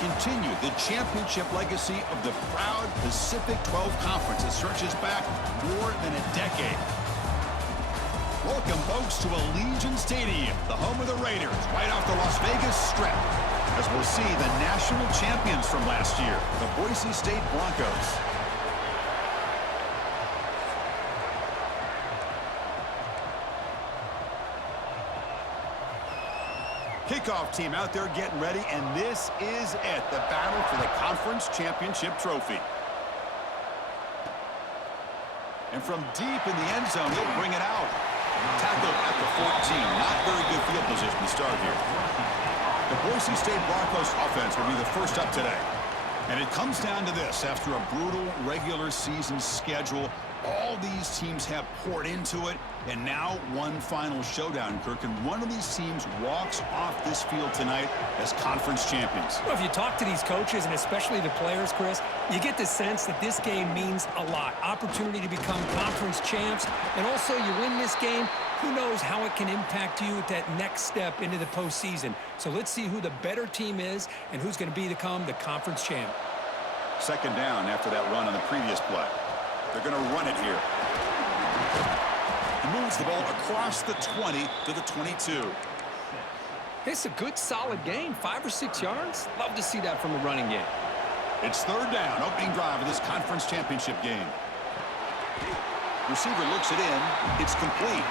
continue the championship legacy of the proud Pacific 12 Conference that stretches back more than a decade. Welcome, folks, to Allegiant Stadium, the home of the Raiders, right off the Las Vegas Strip, as we'll see the national champions from last year, the Boise State Broncos. Kickoff team out there getting ready, and this is it, the battle for the conference championship trophy. And from deep in the end zone, he'll bring it out. Tackled at the 14. Not very good field position to start here. The Boise State Broncos offense will be the first up today. And it comes down to this. After a brutal regular season schedule, all these teams have poured into it, and now one final showdown, Kirk. And one of these teams walks off this field tonight as conference champions. Well, if you talk to these coaches, and especially the players, Chris, you get the sense that this game means a lot. Opportunity to become conference champs, and also you win this game, who knows how it can impact you at that next step into the postseason. So let's see who the better team is and who's going to become the conference champ. Second down after that run on the previous play. They're going to run it here. He moves the ball across the 20 to the 22. It's a good, solid game. 5 or 6 yards. Love to see that from the running game. It's third down, opening drive of this conference championship game. Receiver looks it in. It's complete.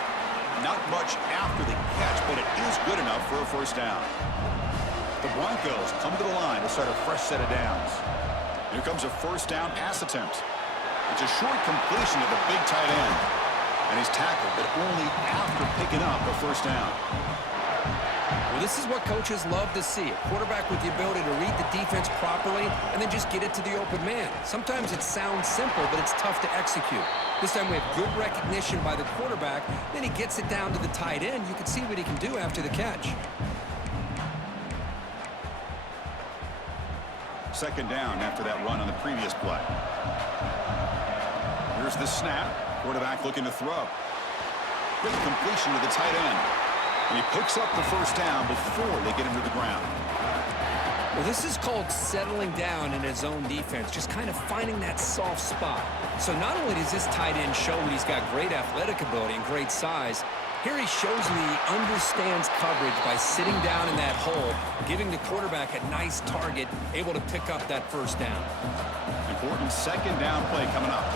Not much after the catch, but it is good enough for a first down. The Broncos come to the line to start a fresh set of downs. Here comes a first down pass attempt. It's a short completion to the big tight end. And he's tackled, but only after picking up a first down. Well, this is what coaches love to see. A quarterback with the ability to read the defense properly and then just get it to the open man. Sometimes it sounds simple, but it's tough to execute. This time we have good recognition by the quarterback. Then he gets it down to the tight end. You can see what he can do after the catch. Second down after that run on the previous play. Here's the snap. Quarterback looking to throw. Quick completion to the tight end. And he picks up the first down before they get him to the ground. Well, this is called settling down in his own defense, just kind of finding that soft spot. So not only does this tight end show that he's got great athletic ability and great size, here he shows me he understands coverage by sitting down in that hole, giving the quarterback a nice target, able to pick up that first down. Important second down play coming up.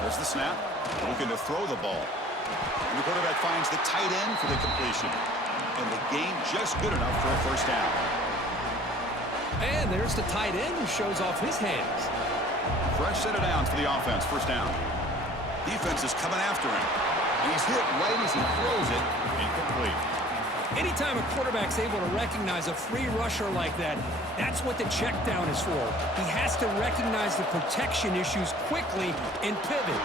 There's the snap. Looking to throw the ball. And the quarterback finds the tight end for the completion. And the gain just good enough for a first down. And there's the tight end who shows off his hands. Fresh set of downs for the offense. First down. Defense is coming after him. And he's hit right as he throws it. Incomplete. Anytime a quarterback's able to recognize a free rusher like that, that's what the check down is for. He has to recognize the protection issues quickly and pivot.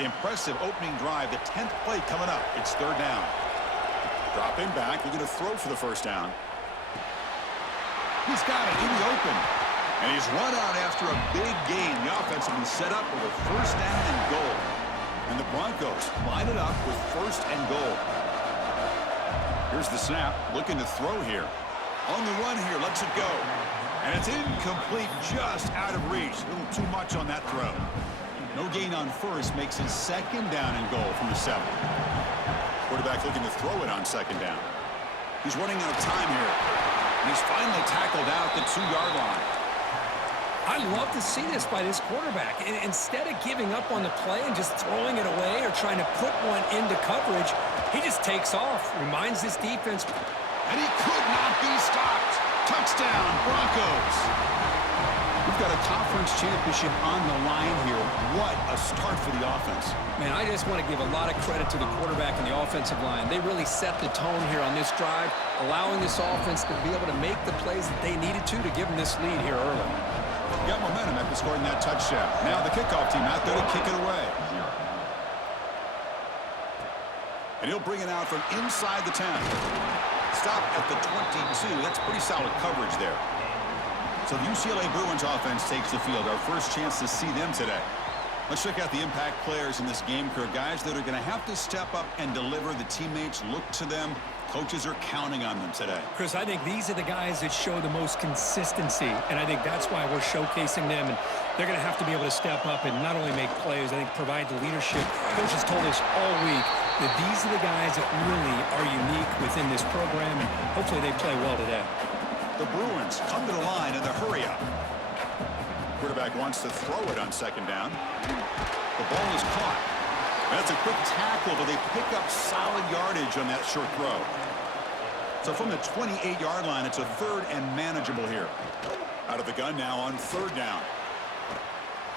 Impressive opening drive. The 10th play coming up. It's third down. Dropping back. Looking to throw for the first down. He's got it in the open. And he's run out after a big gain. The offense will be set up with a first down and goal. And the Broncos line it up with first and goal. Here's the snap. Looking to throw here. On the run here. Lets it go. And it's incomplete, just out of reach. A little too much on that throw. No gain on first. Makes it second down and goal from the 7. Quarterback looking to throw it on second down. He's running out of time here. And he's finally tackled out the 2-yard line. I love to see this by this quarterback. Instead of giving up on the play and just throwing it away or trying to put one into coverage, he just takes off, reminds this defense. And he could not be stopped. Touchdown, Broncos. We've got a conference championship on the line here. What a start for the offense. Man, I just want to give a lot of credit to the quarterback and the offensive line. They really set the tone here on this drive, allowing this offense to be able to make the plays that they needed to give them this lead here early. Got momentum after scoring that touchdown. Now the kickoff team out there to kick it away. And he'll bring it out from inside the 10. Stop at the 22. That's pretty solid coverage there. So the UCLA Bruins offense takes the field. Our first chance to see them today. Let's check out the impact players in this game, Kirk. Guys that are going to have to step up and deliver. The teammates look to them. Coaches are counting on them today. Chris, I think these are the guys that show the most consistency, and I think that's why we're showcasing them. And they're going to have to be able to step up and not only make plays, I think provide the leadership. Coach has told us all week that these are the guys that really are unique within this program, and hopefully they play well today. The Bruins come to the line in the hurry-up. Quarterback wants to throw it on second down. The ball is caught. That's a quick tackle, but they pick up solid yardage on that short throw. So from the 28-yard line, it's a third and manageable here. Out of the gun now on third down.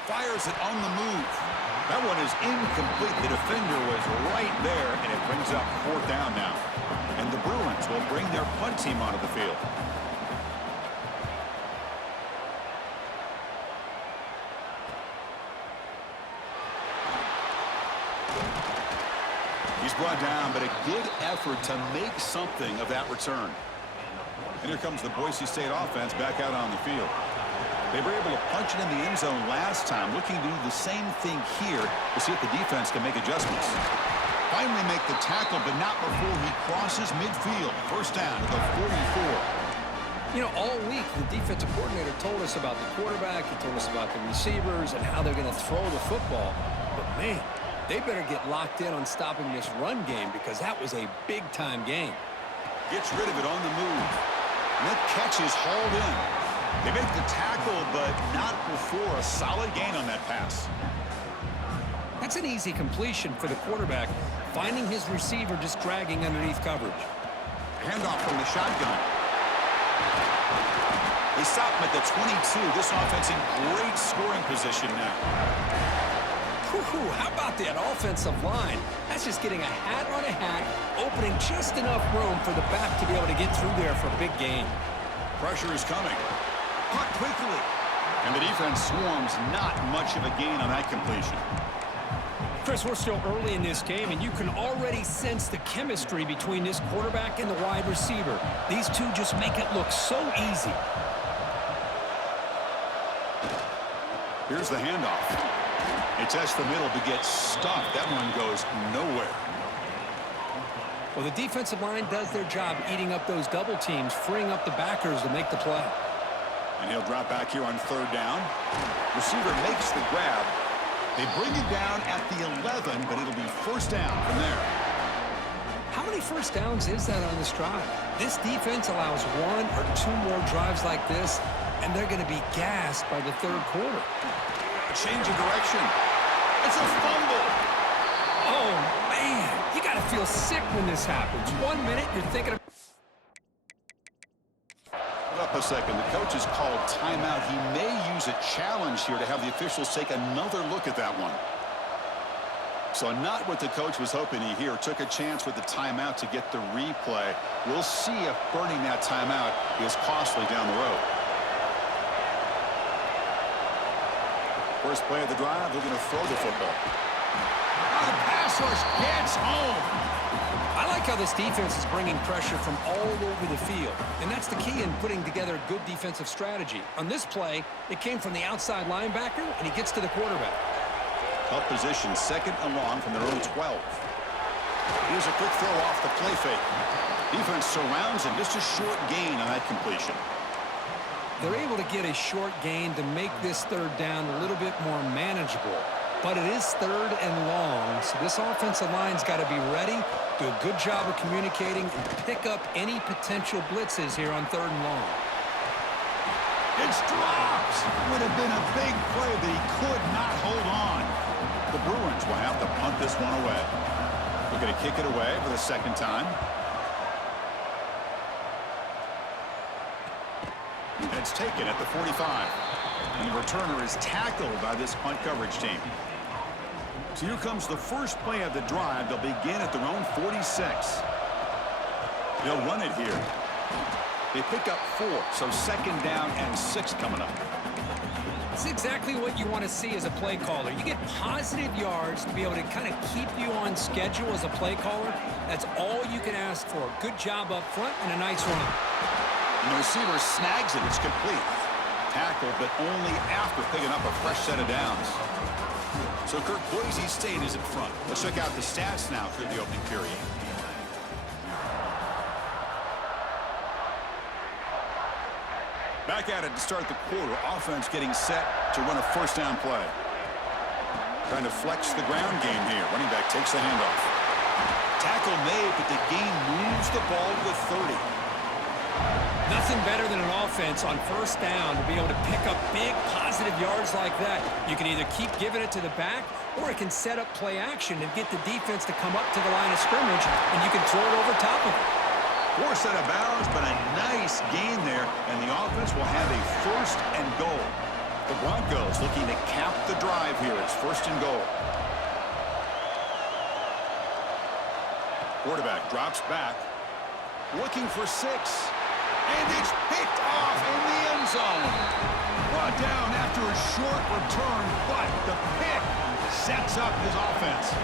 Fires it on the move. That one is incomplete. The defender was right there, and it brings up fourth down now. And the Bruins will bring their punt team onto the field. He's brought down, but a good effort to make something of that return. And here comes the Boise State offense back out on the field. They were able to punch it in the end zone last time, looking to do the same thing here to see if the defense can make adjustments. Finally make the tackle, but not before he crosses midfield. First down at the 44. You know, all week, the defensive coordinator told us about the quarterback. He told us about the receivers and how they're going to throw the football. But, man, they better get locked in on stopping this run game because that was a big-time game. Gets rid of it on the move. And that catch is hauled in. They make the tackle, but not before a solid gain on that pass. That's an easy completion for the quarterback, finding his receiver just dragging underneath coverage. Handoff from the shotgun. They stop him at the 22. This offense in great scoring position now. How about that offensive line? That's just getting a hat on a hat, opening just enough room for the back to be able to get through there for a big gain. Pressure is coming. Caught quickly. And the defense swarms, not much of a gain on that completion. Chris, we're still early in this game, and you can already sense the chemistry between this quarterback and the wide receiver. These two just make it look so easy. Here's the handoff. They test the middle to get stuffed. That one goes nowhere. Well, the defensive line does their job eating up those double teams, freeing up the backers to make the play. And he'll drop back here on third down. Receiver makes the grab. They bring it down at the 11, but it'll be first down from there. How many first downs is that on this drive? This defense allows one or two more drives like this, and they're going to be gassed by the third quarter. A change of direction. It's a fumble. Oh, man. You got to feel sick when this happens. 1 minute, you're thinking of... Up a second. The coach has called timeout. He may use a challenge here to have the officials take another look at that one. So not what the coach was hoping to hear. Took a chance with the timeout to get the replay. We'll see if burning that timeout is costly down the road. First play of the drive, they're going to throw the football. The pass rush gets home. I like how this defense is bringing pressure from all over the field, and that's the key in putting together a good defensive strategy. On this play, it came from the outside linebacker, and he gets to the quarterback. Tough position, second and long from their own 12. Here's a quick throw off the play fake. Defense surrounds him, just a short gain on that completion. They're able to get a short gain to make this third down a little bit more manageable. But it is third and long, so this offensive line's got to be ready, do a good job of communicating, and pick up any potential blitzes here on third and long. It's dropped. Would have been a big play, but he could not hold on. The Bruins will have to punt this one away. They're going to kick it away for the second time. And it's taken at the 45. And the returner is tackled by this punt coverage team. So here comes the first play of the drive. They'll begin at their own 46. They'll run it here. They pick up 4, so second down and 6 coming up. It's exactly what you want to see as a play caller. You get positive yards to be able to kind of keep you on schedule as a play caller. That's all you can ask for. Good job up front and a nice run. And the receiver snags it. It's complete. tackle, but only after picking up a fresh set of downs. So Kirk, Boise State is in front. Let's check out the stats now through the opening period. Back at it to start the quarter. Offense getting set to run a first down play. Trying to flex the ground game here. Running back takes the handoff. Tackle made, but the game moves the ball to the 30. Nothing better than an offense on first down to be able to pick up big positive yards like that. You can either keep giving it to the back, or it can set up play action and get the defense to come up to the line of scrimmage, and you can throw it over top of it. Force out of bounds, but a nice gain there, and the offense will have a first and goal. The Broncos looking to cap the drive here. It's first and goal. Quarterback drops back, looking for 6. And it's picked off in the end zone. Brought down after a short return, but the pick sets up his offense.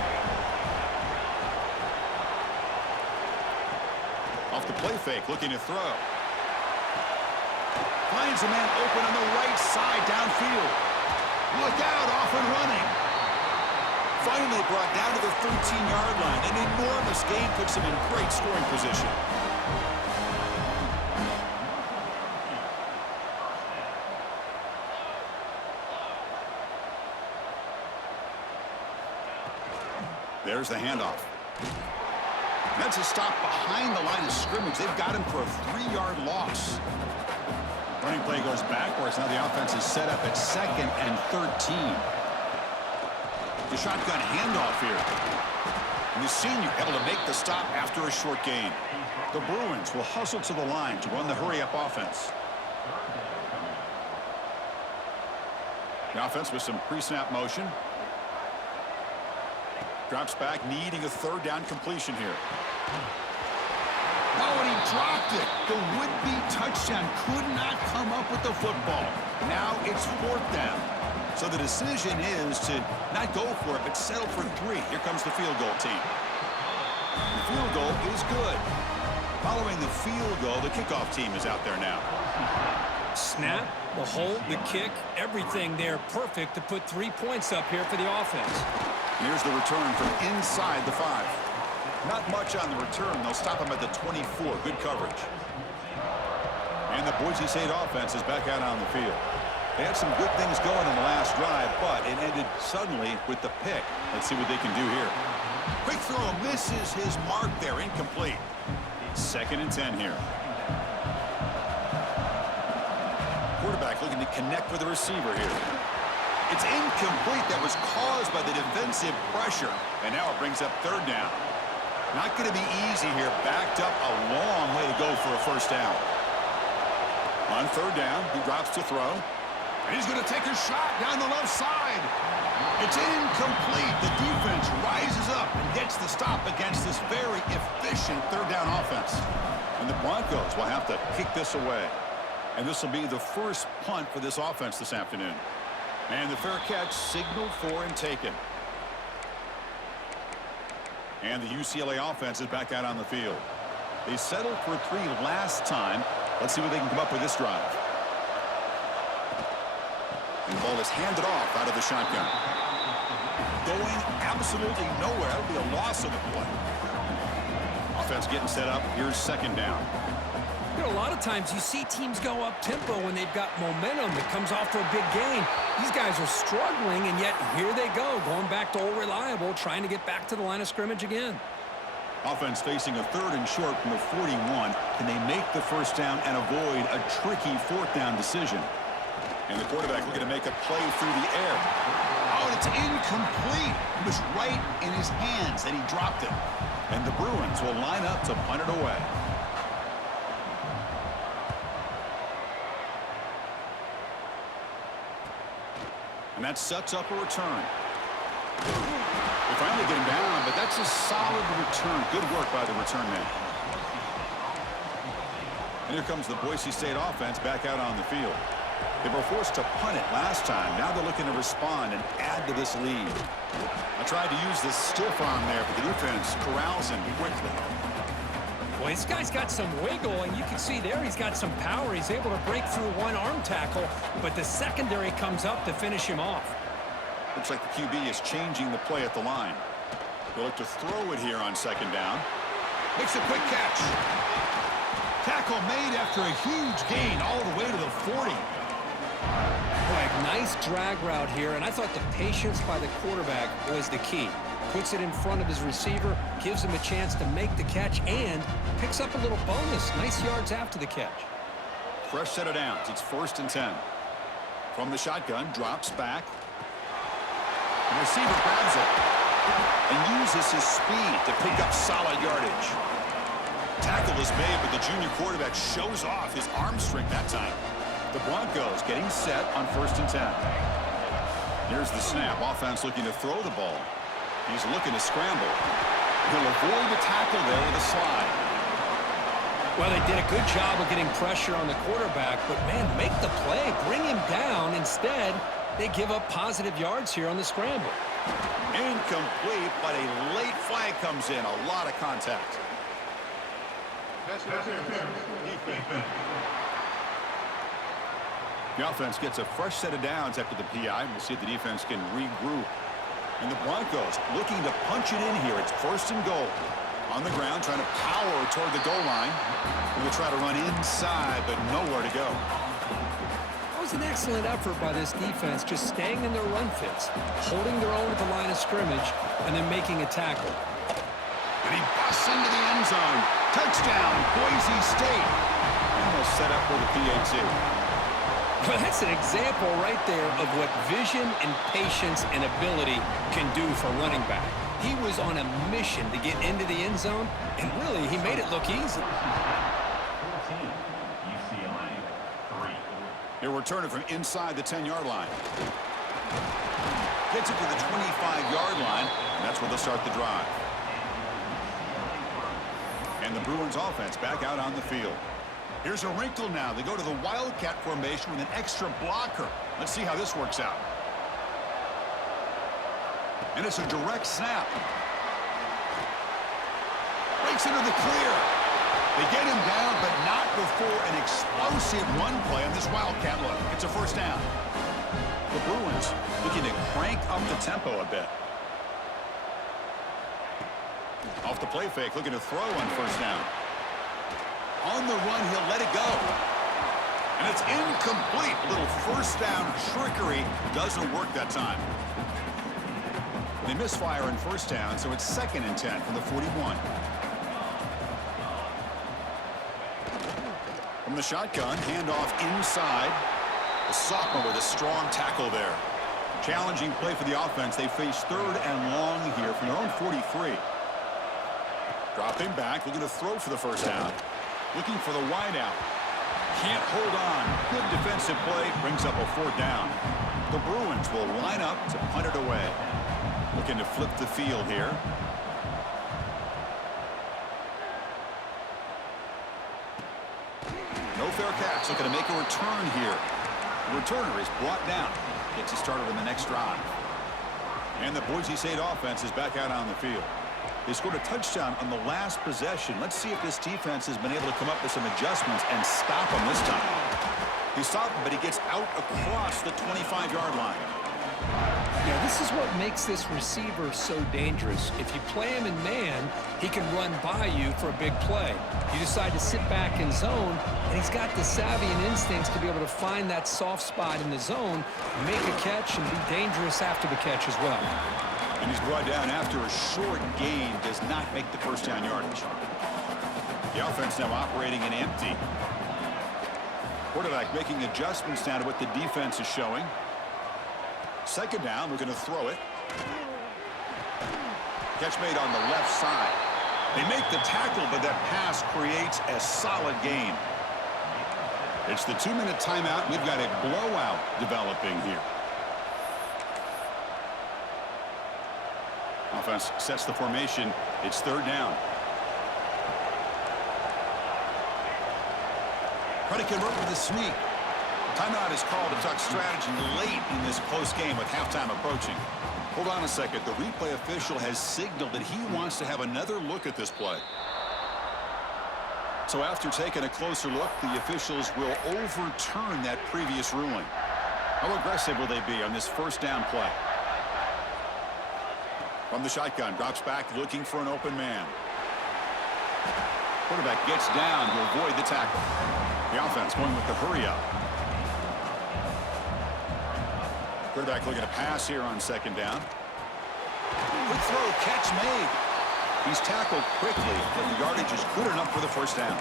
Off the play fake, looking to throw. Finds a man open on the right side downfield. Look out, off and running. Finally brought down to the 13-yard line. An enormous gain puts him in great scoring position. There's the handoff. That's a stop behind the line of scrimmage. They've got him for a 3-yard loss. Running play goes backwards. Now the offense is set up at 2nd and 13. The shotgun handoff here. And the senior able to make the stop after a short gain. The Bruins will hustle to the line to run the hurry-up offense. The offense with some pre-snap motion. Drops back, needing a 3rd down completion here. Oh, and he dropped it. The would-be touchdown could not come up with the football. Now it's 4th down. So the decision is to not go for it, but settle for 3. Here comes the field goal team. The field goal is good. Following the field goal, the kickoff team is out there now. Snap, the hold, the kick, everything there perfect to put 3 points up here for the offense. Here's the return from inside the 5. Not much on the return. They'll stop him at the 24. Good coverage. And the Boise State offense is back out on the field. They had some good things going in the last drive, but it ended suddenly with the pick. Let's see what they can do here. Quick throw misses his mark there. Incomplete. 2nd and 10 here. Quarterback looking to connect with the receiver here. It's incomplete. That was caused by the defensive pressure. And now it brings up 3rd down. Not going to be easy here. Backed up a long way to go for a first down. On 3rd down, he drops to throw. And he's going to take a shot down the left side. It's incomplete. The defense rises up and gets the stop against this very efficient 3rd down offense. And the Broncos will have to kick this away. And this will be the first punt for this offense this afternoon. And the fair catch signaled for and taken. And the UCLA offense is back out on the field. They settled for 3 last time. Let's see what they can come up with this drive. And the ball is handed off out of the shotgun. Going absolutely nowhere. That would be a loss of the play. Offense getting set up. Here's 2nd down. You know, a lot of times you see teams go up-tempo when they've got momentum that comes off for a big gain. These guys are struggling, and yet here they go, going back to old reliable, trying to get back to the line of scrimmage again. Offense facing a 3rd and short from the 41. Can they make the first down and avoid a tricky 4th down decision? And the quarterback looking to make a play through the air. Oh, and it's incomplete. It was right in his hands, and he dropped it. And the Bruins will line up to punt it away. And that sets up a return. They finally get him down, but that's a solid return. Good work by the return man. And here comes the Boise State offense back out on the field. They were forced to punt it last time. Now they're looking to respond and add to this lead. I tried to use the stiff arm there, but the defense corrals him quickly. Well, this guy's got some wiggle, and you can see there he's got some power. He's able to break through one arm tackle, but the secondary comes up to finish him off. Looks like the QB is changing the play at the line. He'll look to throw it here on second down. Makes a quick catch. Tackle made after a huge gain all the way to the 40. Boy, nice drag route here, and I thought the patience by the quarterback was the key. Puts it in front of his receiver, gives him a chance to make the catch, and picks up a little bonus. Nice yards after the catch. Fresh set of downs. It's 1st and 10. From the shotgun, drops back. The receiver grabs it and uses his speed to pick up solid yardage. Tackle is made, but the junior quarterback shows off his arm strength that time. The Broncos getting set on 1st and 10. Here's the snap. Offense looking to throw the ball. He's looking to scramble. He'll avoid the tackle there with a slide. Well, they did a good job of getting pressure on the quarterback, but, man, make the play. Bring him down. Instead, they give up positive yards here on the scramble. Incomplete, but a late flag comes in. A lot of contact. The offense gets a fresh set of downs after the PI. We'll see if the defense can regroup. And the Broncos looking to punch it in here. It's 1st and goal. On the ground, trying to power toward the goal line. We'll try to run inside, but nowhere to go. That was an excellent effort by this defense, just staying in their run fits, holding their own at the line of scrimmage, and then making a tackle. And he busts into the end zone. Touchdown, Boise State. And they'll set up for the PAC. Well, that's an example right there of what vision and patience and ability can do for running back. He was on a mission to get into the end zone, and really, he made it look easy. He'll return it from inside the 10-yard line. Gets it to the 25-yard line, and that's where they'll start the drive. And the Bruins offense back out on the field. Here's a wrinkle now. They go to the Wildcat formation with an extra blocker. Let's see how this works out. And it's a direct snap. Breaks into the clear. They get him down, but not before an explosive run play on this Wildcat look. It's a 1st down. The Bruins looking to crank up the tempo a bit. Off the play fake, looking to throw on 1st down. On the run, he'll let it go. And it's incomplete. Little 1st down trickery doesn't work that time. They misfire in 1st down, so it's 2nd and 10 from the 41. From the shotgun, handoff inside. The sophomore with a strong tackle there. Challenging play for the offense. They face 3rd and long here from their own 43. Dropping back, looking to throw for the 1st down. Looking for the wideout. Can't hold on. Good defensive play. Brings up a 4th down. The Bruins will line up to punt it away. Looking to flip the field here. No fair catch. Looking to make a return here. The returner is brought down. Gets it started on the next drive. And the Boise State offense is back out on the field. They scored a touchdown on the last possession. Let's see if this defense has been able to come up with some adjustments and stop him this time. He stopped him, but he gets out across the 25-yard line. Yeah, this is what makes this receiver so dangerous. If you play him in man, he can run by you for a big play. You decide to sit back in zone, and he's got the savvy and instincts to be able to find that soft spot in the zone, make a catch, and be dangerous after the catch as well. And he's brought down after a short gain, does not make the 1st down yardage. The offense now operating in empty. Quarterback making adjustments now to what the defense is showing. 2nd down, we're going to throw it. Catch made on the left side. They make the tackle, but that pass creates a solid gain. It's the 2-minute timeout. We've got a blowout developing here. Offense sets the formation. It's 3rd down. Try to convert with a sneak. Timeout is called to talk strategy late in this close game with halftime approaching. Hold on a second. The replay official has signaled that he wants to have another look at this play. So after taking a closer look, the officials will overturn that previous ruling. How aggressive will they be on this first down play? From the shotgun, drops back looking for an open man. Quarterback gets down to avoid the tackle. The offense going with the hurry up. Quarterback looking to pass here on second down. Good throw, catch made. He's tackled quickly, but the yardage is good enough for the first down.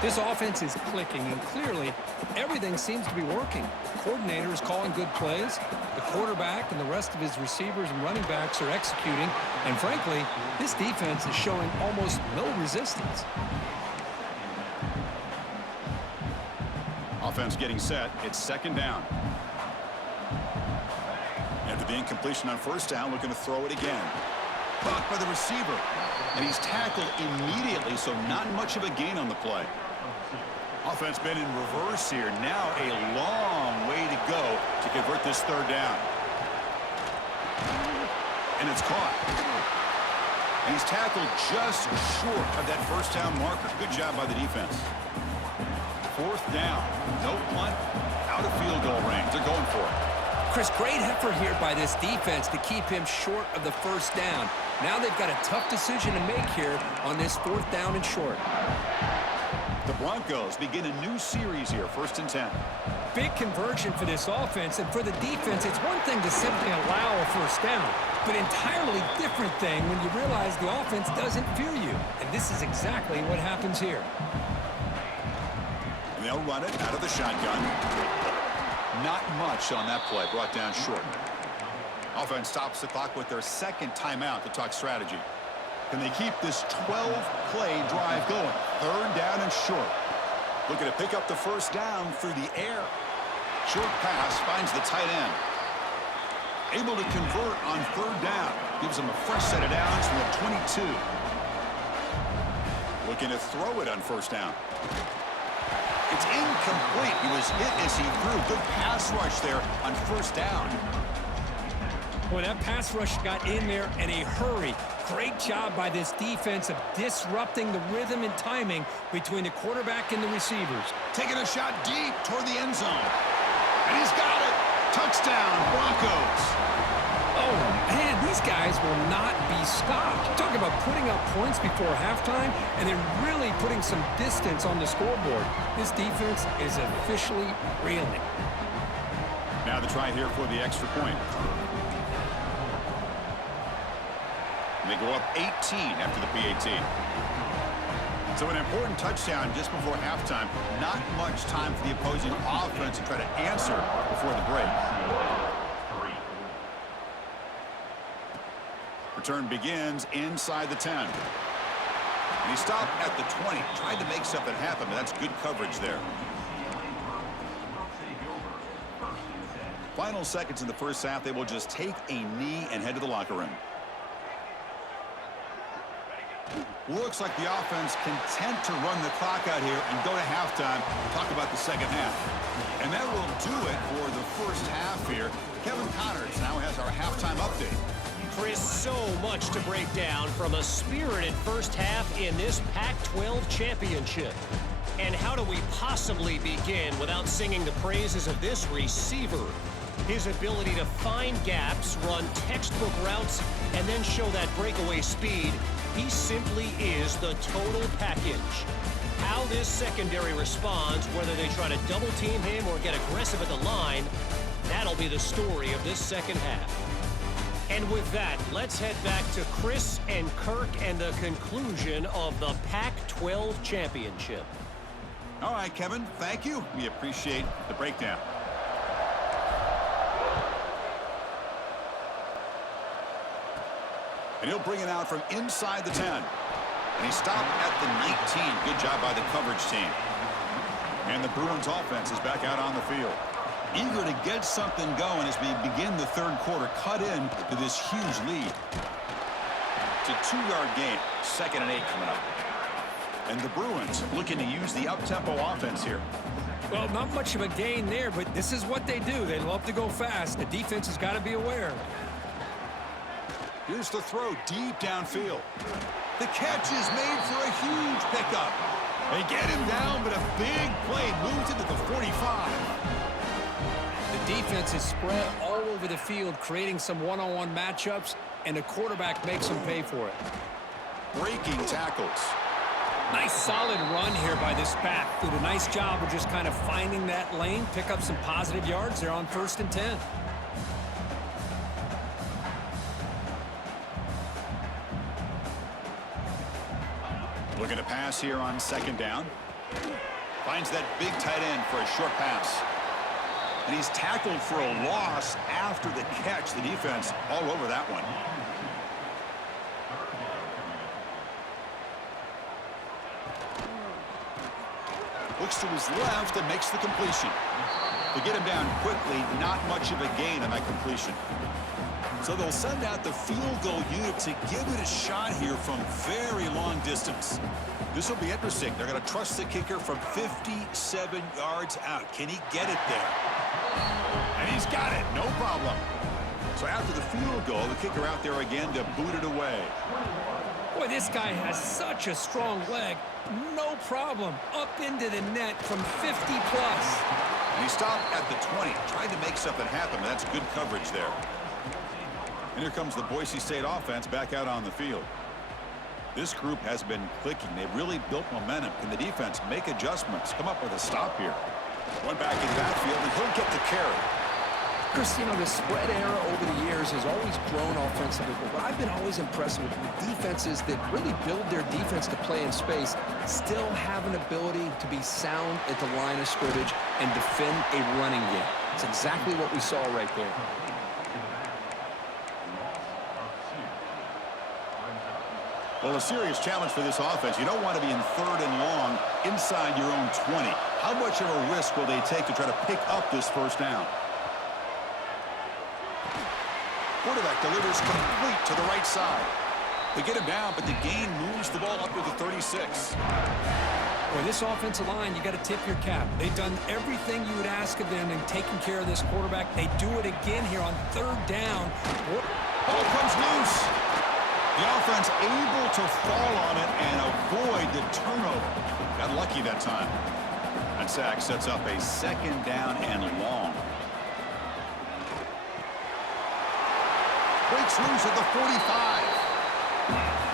This offense is clicking, and clearly everything seems to be working. The coordinator is calling good plays. The quarterback and the rest of his receivers and running backs are executing. And frankly, this defense is showing almost no resistance. Offense getting set. It's second down. After the incompletion on first down, looking to throw it again. Caught by the receiver. And he's tackled immediately, so not much of a gain on the play. Offense been in reverse here. Now a long way to go to convert this third down. And it's caught. And he's tackled just short of that first down marker. Good job by the defense. Fourth down. No punt. Out of field goal range. They're going for it. Chris, great effort here by this defense to keep him short of the first down. Now they've got a tough decision to make here on this fourth down and short. The Broncos begin a new series here, 1st and 10. Big conversion for this offense, and for the defense, it's one thing to simply allow a first down, but entirely different thing when you realize the offense doesn't fear you. And this is exactly what happens here. And they'll run it out of the shotgun. Not much on that play, brought down short. Offense stops the clock with their second timeout to talk strategy. Can they keep this 12-play drive going? Third down and short. Looking to pick up the first down through the air. Short pass finds the tight end. Able to convert on third down. Gives them a fresh set of downs from the 22. Looking to throw it on first down. It's incomplete. He was hit as he threw. Good pass rush there on first down. Boy, that pass rush got in there in a hurry. Great job by this defense of disrupting the rhythm and timing between the quarterback and the receivers. Taking a shot deep toward the end zone. And he's got it. Touchdown, Broncos. Oh, man, these guys will not be stopped. Talk about putting up points before halftime and then really putting some distance on the scoreboard. This defense is officially reeling. Now the try here for the extra point. They go up 18 after the PAT. So an important touchdown just before halftime. Not much time for the opposing offense to try to answer before the break. Return begins inside the 10. And he stopped at the 20. Tried to make something happen, but that's good coverage there. Final seconds in the first half, they will just take a knee and head to the locker room. Looks like the offense content to run the clock out here and go to halftime. Talk about the second half. And that will do it for the first half here. Kevin Connors now has our halftime update. Chris, so much to break down from a spirited first half in this Pac-12 championship. And how do we possibly begin without singing the praises of this receiver? His ability to find gaps, run textbook routes, and then show that breakaway speed. He simply is the total package. How this secondary responds, whether they try to double team him or get aggressive at the line, that'll be the story of this second half. And with that, let's head back to Chris and Kirk and the conclusion of the Pac-12 championship. All right, Kevin, thank you. We appreciate the breakdown. And he'll bring it out from inside the 10. And he stopped at the 19. Good job by the coverage team. And the Bruins offense is back out on the field. Eager to get something going as we begin the third quarter. Cut in to this huge lead. It's a 2-yard gain. 2nd and 8 coming up. And the Bruins looking to use the up-tempo offense here. Well, not much of a gain there, but this is what they do. They love to go fast. The defense has got to be aware. Here's the throw deep downfield. The catch is made for a huge pickup. They get him down, but a big play moves into the 45. The defense is spread all over the field, creating some one-on-one matchups, and the quarterback makes them pay for it. Breaking tackles. Nice solid run here by this back. Did a nice job of just kind of finding that lane, pick up some positive yards there on 1st and 10. Looking to pass here on 2nd down. Finds that big tight end for a short pass. And he's tackled for a loss after the catch. The defense all over that one. Looks to his left and makes the completion. To get him down quickly, not much of a gain on that completion. So they'll send out the field goal unit to give it a shot here from very long distance. This will be interesting. They're going to trust the kicker from 57 yards out. Can he get it there? And he's got it. No problem. So after the field goal, the kicker out there again to boot it away. Boy, this guy has such a strong leg. No problem. Up into the net from 50-plus. And he stopped at the 20. Tried to make something happen, but that's good coverage there. And here comes the Boise State offense back out on the field. This group has been clicking. They've really built momentum. Can the defense make adjustments? Come up with a stop here. One back in the backfield, and he'll get the carry. Chris, you know, the spread era over the years has always grown offensively, but what I've been always impressed with defenses that really build their defense to play in space still have an ability to be sound at the line of scrimmage and defend a running game. It's exactly what we saw right there. Well, a serious challenge for this offense. You don't want to be in 3rd and long inside your own 20. How much of a risk will they take to try to pick up this 1st down? Quarterback delivers complete to the right side. They get him down, but the gain moves the ball up to the 36. Well, this offensive line, you got to tip your cap. They've done everything you would ask of them in taking care of this quarterback. They do it again here on 3rd down. Ball comes loose. The offense able to fall on it and avoid the turnover. Got lucky that time. That sack sets up a 2nd down and long. Breaks loose at the 45.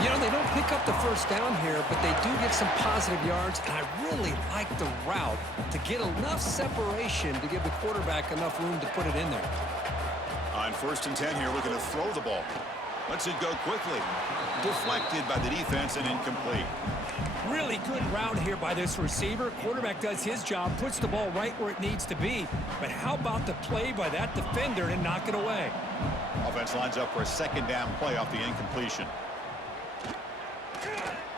You know, they don't pick up the 1st down here, but they do get some positive yards, and I really like the route to get enough separation to give the quarterback enough room to put it in there. On 1st and 10 here, looking to throw the ball. Lets it go quickly. Deflected by the defense and incomplete. Really good route here by this receiver. Quarterback does his job, puts the ball right where it needs to be. But how about the play by that defender to knock it away? Offense lines up for a 2nd down play off the incompletion.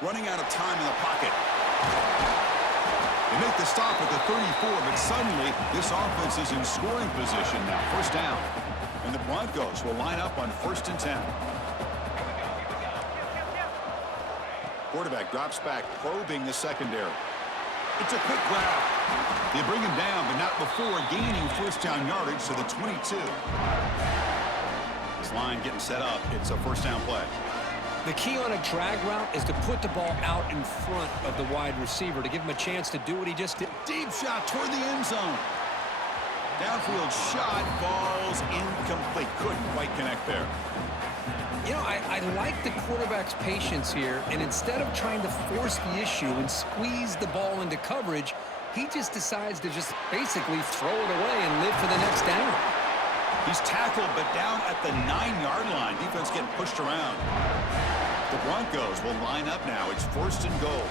Running out of time in the pocket. They make the stop at the 34, but suddenly this offense is in scoring position now. 1st down. And the Broncos will line up on 1st and 10. Quarterback drops back, probing the secondary. It's a quick grab. They bring him down, but not before gaining 1st down yardage to the 22. This line getting set up. It's a 1st down play. The key on a drag route is to put the ball out in front of the wide receiver to give him a chance to do what he just did. Deep shot toward the end zone. Downfield shot falls incomplete. Couldn't quite connect there. You know, I like the quarterback's patience here, and instead of trying to force the issue and squeeze the ball into coverage, he just decides to just basically throw it away and live for the next down. He's tackled, but down at the 9-yard line. Defense getting pushed around. The Broncos will line up now. It's 1st and goal.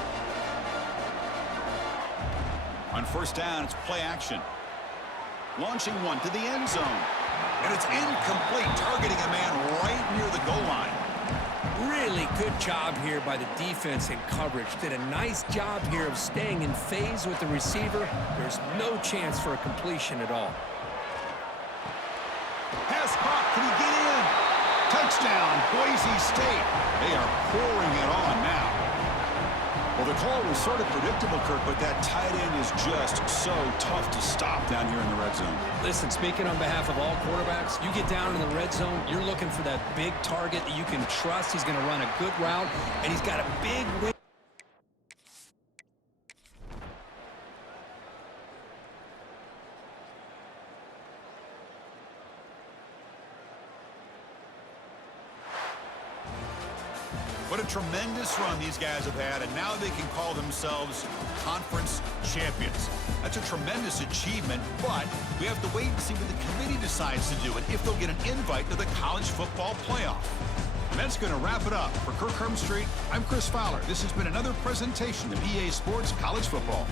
On 1st down, it's play action. Launching one to the end zone. And it's incomplete, targeting a man right near the goal line. Really good job here by the defense in coverage. Did a nice job here of staying in phase with the receiver. There's no chance for a completion at all. Pass caught. Can he get in? Touchdown, Boise State. They are pouring it on now. Well, the call was sort of predictable, Kirk, but that tight end is just so tough to stop down here in the red zone. Listen, speaking on behalf of all quarterbacks, you get down in the red zone, you're looking for that big target that you can trust. He's going to run a good route, and he's got a big win. What a tremendous run these guys have had, and now they can call themselves conference champions. That's a tremendous achievement, but we have to wait and see what the committee decides to do and if they'll get an invite to the college football playoff. And that's going to wrap it up. For Kirk Hermstreet, I'm Chris Fowler. This has been another presentation of EA Sports College Football.